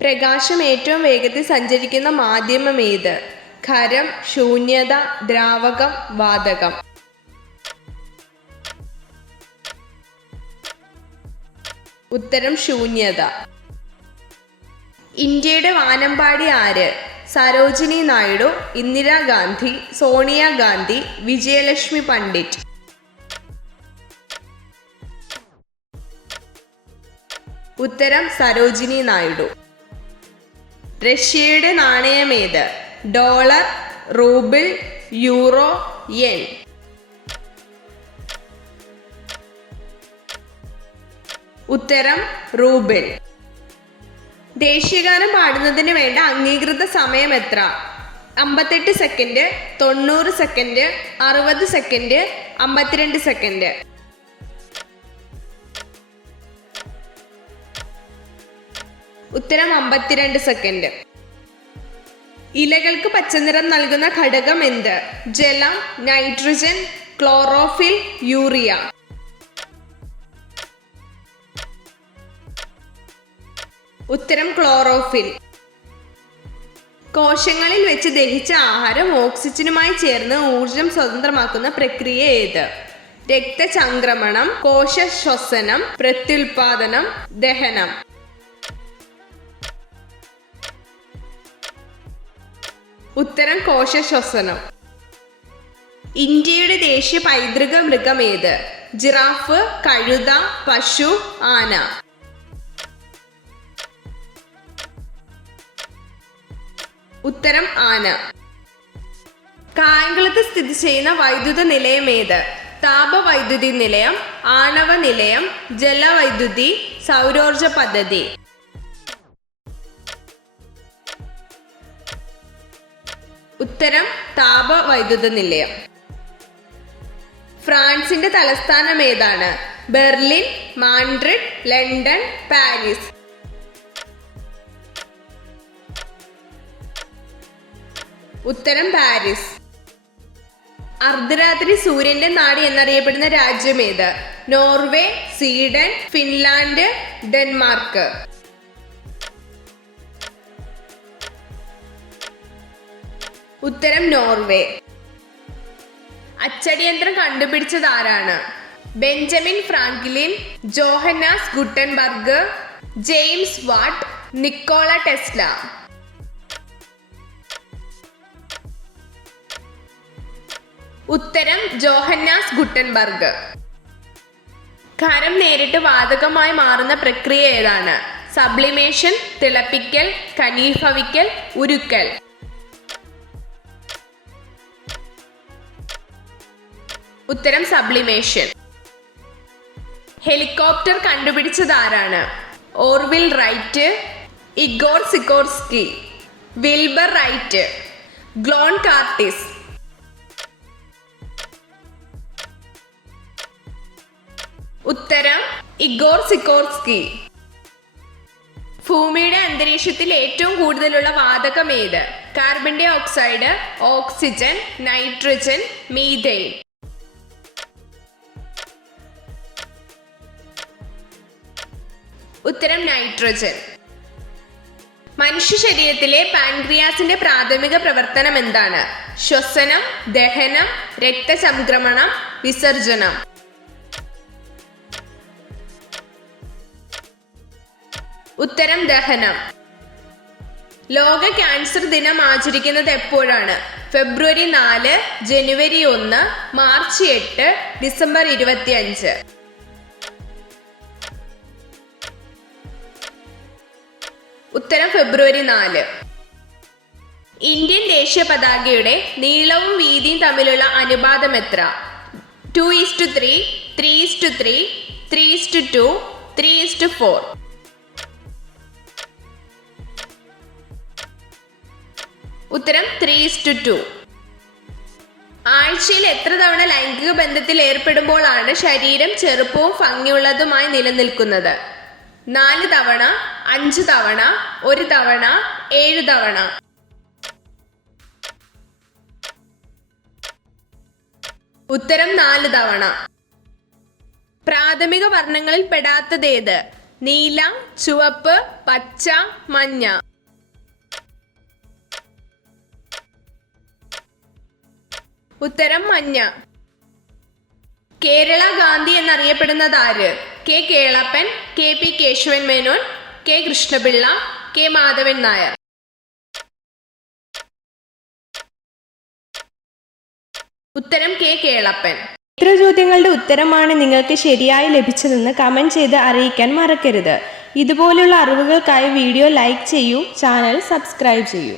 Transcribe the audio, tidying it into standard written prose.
പ്രകാശം ഏറ്റവും വേഗത്തിൽ സഞ്ചരിക്കുന്ന മാധ്യമം ഏത്? ഖരം, ശൂന്യത, ദ്രാവകം, വാതകം. ഉത്തരം ശൂന്യത. ഇന്ത്യയുടെ വാനമ്പാടി ആര്? സരോജിനി നായിഡു, ഇന്ദിരാഗാന്ധി, സോണിയാഗാന്ധി, വിജയലക്ഷ്മി പണ്ഡിറ്റ്. ഉത്തരം സരോജിനി നായിഡു. റഷ്യയുടെ നാണയമേത്? Dollar, rouble, euro, yen. ഉത്തരം റൂബിൾ. ദേശീയഗാനം പാടുന്നതിന് വേണ്ട അംഗീകൃത സമയം എത്ര? 58 സെക്കൻഡ്, 90 സെക്കൻഡ്, 60 സെക്കൻഡ്, 52 സെക്കൻഡ്. ഉത്തരം 52 സെക്കൻഡ്. ഇലകൾക്ക് പച്ചനിറം നൽകുന്ന ഘടകം എന്ത്? ജലം, നൈട്രജൻ, ക്ലോറോഫിൽ, യൂറിയ. ഉത്തരം ക്ലോറോഫിൽ. കോശങ്ങളിൽ വെച്ച് ദഹിച്ച ആഹാരം ഓക്സിജനുമായി ചേർന്ന് ഊർജം സ്വതന്ത്രമാക്കുന്ന പ്രക്രിയ ഏത്? രക്തചംക്രമണം, കോശശ്വസനം, പ്രത്യുൽപാദനം, ദഹനം. ഉത്തരം കോശശ്വസനം. ഇന്ത്യയുടെ ദേശീയ പൈതൃക മൃഗം ഏത്? ജിറാഫ്, കഴുത, പശു, ആന. ഉത്തരം ആന. കായംകുളത്ത് സ്ഥിതി ചെയ്യുന്ന വൈദ്യുത നിലയം ഏത്? താപവൈദ്യുതി നിലയം, ആണവ നിലയം, ജലവൈദ്യുതി, സൗരോർജ പദ്ധതി. ഉത്തരം താപവൈദ്യുത നിലയം. ഫ്രാൻസിന്റെ തലസ്ഥാനം ഏതാണ്? Berlin, Madrid, London, Paris. ഉത്തരം പാരീസ്. അർദ്ധരാത്രി സൂര്യന്റെ നാട് എന്നറിയപ്പെടുന്ന രാജ്യം ഏത്? Norway, Sweden, Finland, Denmark. ഉത്തരം നോർവേ. അച്ചടിയന്ത്രം കണ്ടുപിടിച്ചത് ആരാണ്? Benjamin Franklin, Johannes Gutenberg, James Watt, Nikola Tesla. ഉത്തരം ജോഹന്നാസ് ഗുട്ടൻബർഗ്. ഖരം നേരിട്ട് വാതകമായി മാറുന്ന പ്രക്രിയ ഏതാണ്? സബ്ലിമേഷൻ, തിളപ്പിക്കൽ, ഘനീഭവിക്കൽ, ഉരുക്കൽ. ഉത്തരം സബ്ലിമേഷൻ. ഹെലികോപ്റ്റർ കണ്ടുപിടിച്ചത് ആരാണ്? Orville Wright, Igor Sikorsky, Wilbur Wright, Glenn Curtiss. ഉത്തരം ഇഗോർ സിക്കോർസ്കി. ഭൂമിയുടെ അന്തരീക്ഷത്തിൽ ഏറ്റവും കൂടുതലുള്ള വാതകം ഏത്? Carbon dye oxide, oxygen, nitrogen, methane. ഉത്തരം നൈട്രജൻ. മനുഷ്യ ശരീരത്തിലെ പാൻക്രിയാസിന്റെ പ്രാഥമിക പ്രവർത്തനം എന്താണ്? ശ്വസനം, ദഹനം, രക്തചംക്രമണം, വിസർജനം. ഉത്തരം ദഹനം. ലോക ക്യാൻസർ ദിനം ആചരിക്കുന്നത് എപ്പോഴാണ്? ഫെബ്രുവരി 4, ജനുവരി 1, മാർച്ച് 8, ഡിസംബർ 25. ഉത്തരം ഫെബ്രുവരി 4. ഇന്ത്യൻ ദേശീയ പതാകയുടെ നീളവും വീതിയും തമ്മിലുള്ള അനുപാതം എത്ര? 2:3, 3:3, 3:2, 3:4. ഉത്തരം 3:2. ആഴ്ചയിൽ എത്ര തവണ ലൈംഗിക ബന്ധത്തിൽ ഏർപ്പെടുമ്പോഴാണ് ശരീരം ചെറുപ്പവും ഭംഗിയുള്ളതുമായി നിലനിൽക്കുന്നത്? 4 തവണ, 5 തവണ, 1 തവണ, 7 തവണ. ഉത്തരം 4 തവണ. പ്രാഥമിക വർണ്ണങ്ങളിൽ പെടാത്തതേത്? നീല, ചുവപ്പ്, പച്ച, മഞ്ഞ. ഉത്തരം മഞ്ഞ. കേരള ഗാന്ധി എന്നറിയപ്പെടുന്നത് ആര്? K Kelappan, K P Keshavan Menon, K Krishnapillai, K Madhavan Nair. ഉത്തരം കെ കേളപ്പൻ. എത്ര ചോദ്യങ്ങളുടെ ഉത്തരമാണ് നിങ്ങൾക്ക് ശരിയായി ലഭിച്ചതെന്ന് കമൻറ്റ് ചെയ്ത് അറിയിക്കാൻ മറക്കരുത്. ഇതുപോലുള്ള അറിവുകൾക്കായി വീഡിയോ ലൈക്ക് ചെയ്യൂ, ചാനൽ സബ്സ്ക്രൈബ് ചെയ്യൂ.